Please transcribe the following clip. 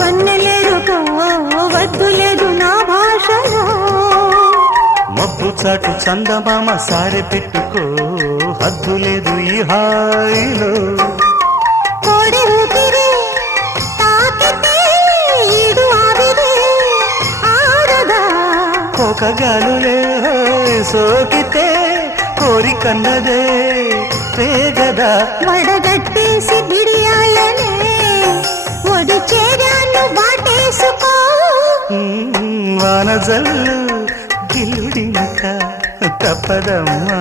వన్నెలేరుకో వద్దు లేదు నా భాషలో. మబ్బు చాటు చందమామ సారె పెట్టుకో హద్దు లేదు ఈ హాయిలో. కోడి ఊపిరి తాకితే ఈడు ఆవిరి ఆరదా. కోకగాలులే సోకితే కోరికన్నదే పేగదా. వడగట్టేసి బిడియాలనే ఒడి చేరాను వాటేసుకో. వానజల్లు గిల్లుడింక తప్పదమ్మా.